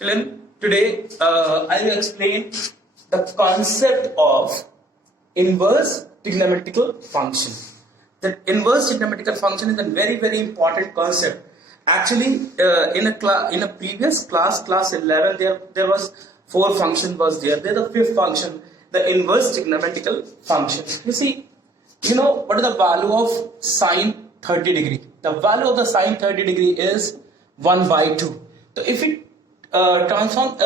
Children, today I will explain the concept of inverse trigonometrical function. The inverse trigonometrical function is a very important concept. Actually, in a previous class 11, there was four function was there. There the fifth function, the inverse trigonometrical function. You know what is the value of sine 30 degree? The value of the sine 30 degree is 1 by 2. So if it transform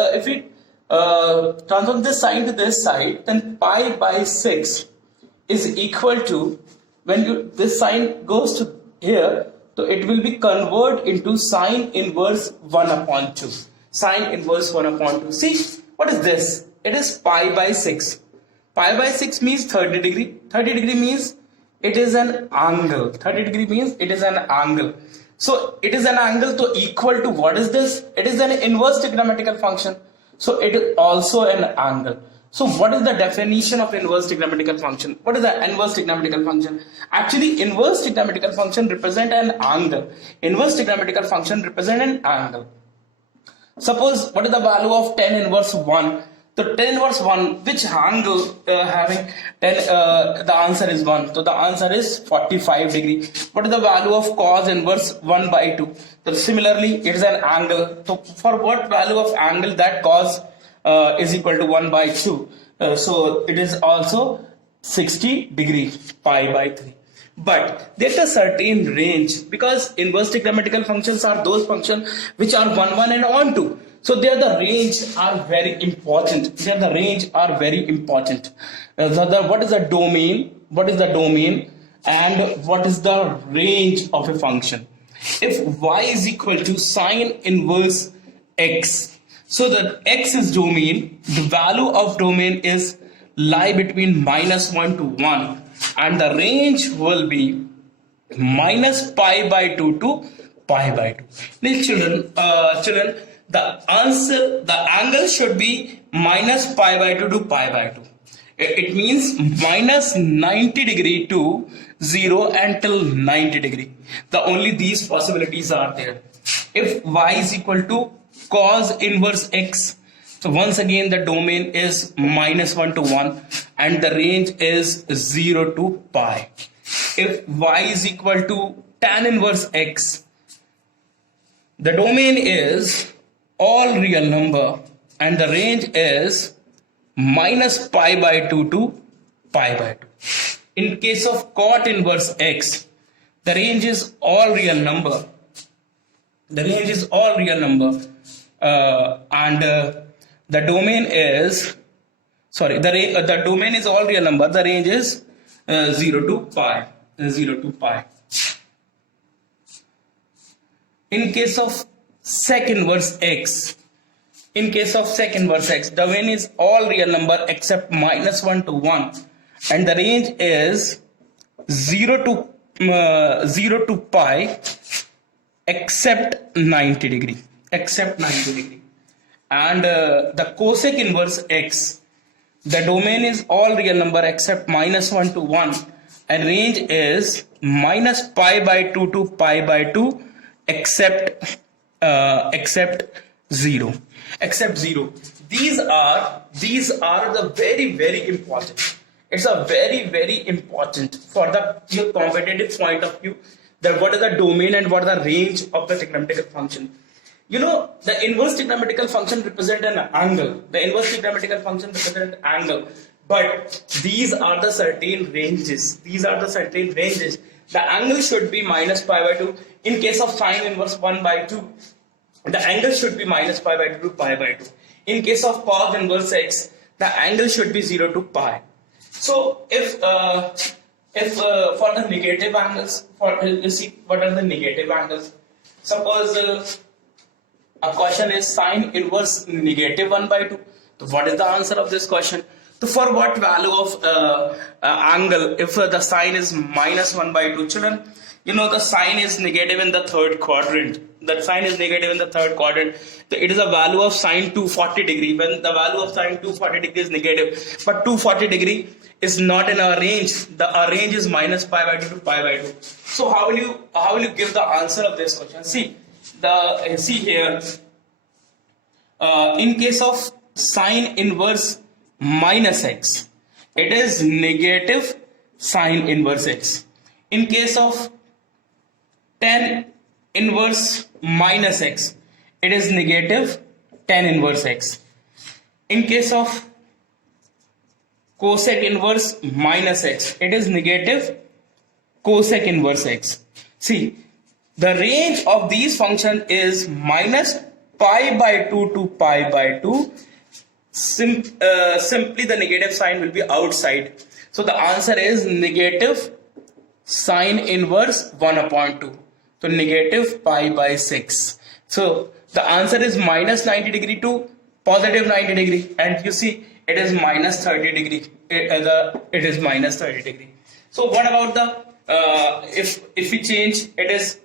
this side to this side, then pi by 6 is equal to, when this sign goes to here, so it will be converted into sine inverse 1 upon 2. Sine inverse 1 upon 2. See, what is this? It is pi by 6. Pi by 6 means 30 degree. 30 degree means it is an angle. 30 degree means it is an angle. So it is an angle to equal to, what is this? It is an inverse trigonometrical function. So it is also an angle. So what is the definition of inverse trigonometrical function? What is the inverse trigonometrical function? Actually, inverse trigonometrical function represent an angle. Inverse trigonometrical function represent an angle. Suppose what is the value of tan inverse 1? So tan inverse 1, which angle having tan, the answer is 1. So the answer is 45 degree. What is the value of cos inverse 1 by 2? So similarly, it is an angle. So for what value of angle that cos is equal to 1 by 2? So it is also 60 degree, pi by 3. But there's a certain range, because inverse trigonometrical functions are those functions which are 1, 1 and on 2. So there the range are very important. What is the domain? What is the domain? And what is the range of a function? If y is equal to sine inverse x, so the x is domain, the value of domain is lie between -1 to 1, and the range will be minus pi by 2 to pi by 2. Now children, the angle should be minus pi by 2 to pi by 2. It means minus 90 degree to 0 until 90 degree. Only these possibilities are there. If y is equal to cos inverse x, so once again the domain is -1 to 1 and the range is 0 to pi. If y is equal to tan inverse x, the domain is all real number and the range is minus pi by 2 to pi by 2. In case of cot inverse x, the range is all real number. The domain is the domain is all real number. The range is 0 to pi. In case of sec inverse x, domain is all real number except -1 to 1, and the range is 0 to pi except 90 degree. And the cosec inverse x, the domain is all real number except -1 to 1, and range is minus pi by 2 to pi by 2 except 0. These are the very important. It's a very important for your competitive point of view, that what is the domain and what is the range of the trigonometrical function. You know, the inverse trigonometrical function represent an angle. But these are the certain ranges. The angle should be minus pi by 2. In case of sine inverse 1 by 2, the angle should be minus pi by 2 to pi by 2. In case of cos inverse x, the angle should be 0 to pi. So if for the negative angles, you see what are the negative angles. Suppose a question is sine inverse negative 1 by 2. So what is the answer of this question? So for what value of angle, if the sine is -1 by 2, children, you know the sine is negative in the third quadrant. So it is a value of sine 240 degree. When the value of sine 240 degree is negative, but 240 degree is not in our range. Our range is minus pi by 2 to pi by 2. So how will you give the answer of this question? See here. In case of sine inverse minus x, it is negative sine inverse x. In case of tan inverse minus x, it is negative tan inverse x. In case of cosec inverse minus x, it is negative cosec inverse x. See, the range of these functions is minus pi by 2 to pi by 2. Simply the negative sign will be outside. So the answer is negative sine inverse 1 upon 2. So negative pi by 6. So the answer is minus 90 degree to positive 90 degree, and you see it is minus 30 degree. It is minus 30 degree. So what about the if we change, it is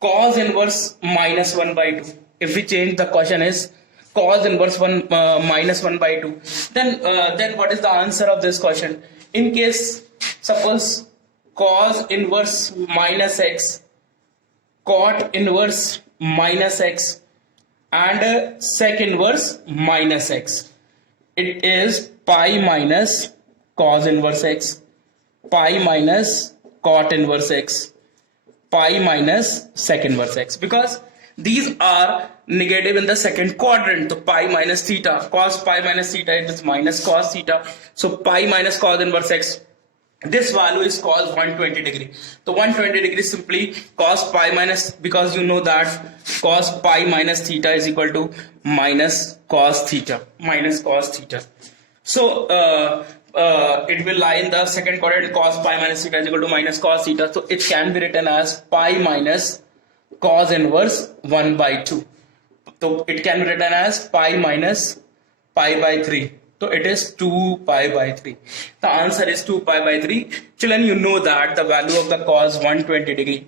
cos inverse minus 1 by 2. If we change, the question is cos inverse 1 minus 1 by 2, then what is the answer of this question? In case, suppose cos inverse minus x, cot inverse minus x, and sec inverse minus x, it is pi minus cos inverse x, pi minus cot inverse x, pi minus sec inverse x, because these are negative in the second quadrant. So pi minus theta, cos pi minus theta, it is minus cos theta. So pi minus cos inverse x, this value is cos 120 degree. So 120 degree simply cos pi minus, because you know that cos pi minus theta is equal to minus cos theta, minus cos theta. So it will lie in the second quadrant. Cos pi minus theta is equal to minus cos theta. So it can be written as pi minus cos inverse 1 by 2. So it can be written as pi minus pi by 3. So it is 2 pi by 3. The answer is 2 pi by 3. Children, you know that the value of the cos 120 degree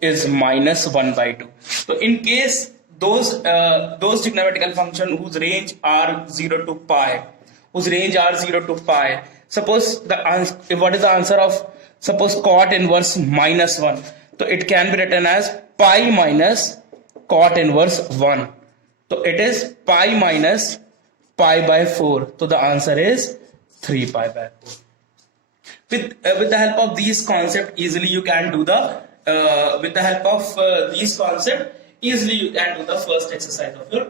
is minus 1 by 2. So in case those trigonometrical functions whose range are 0 to pi, suppose what is the answer of, suppose cot inverse minus 1. So it can be written as pi minus cot inverse 1. So it is pi minus pi by 4. So the answer is 3 pi by 4. With the help of these concepts, easily you can do the first exercise of your.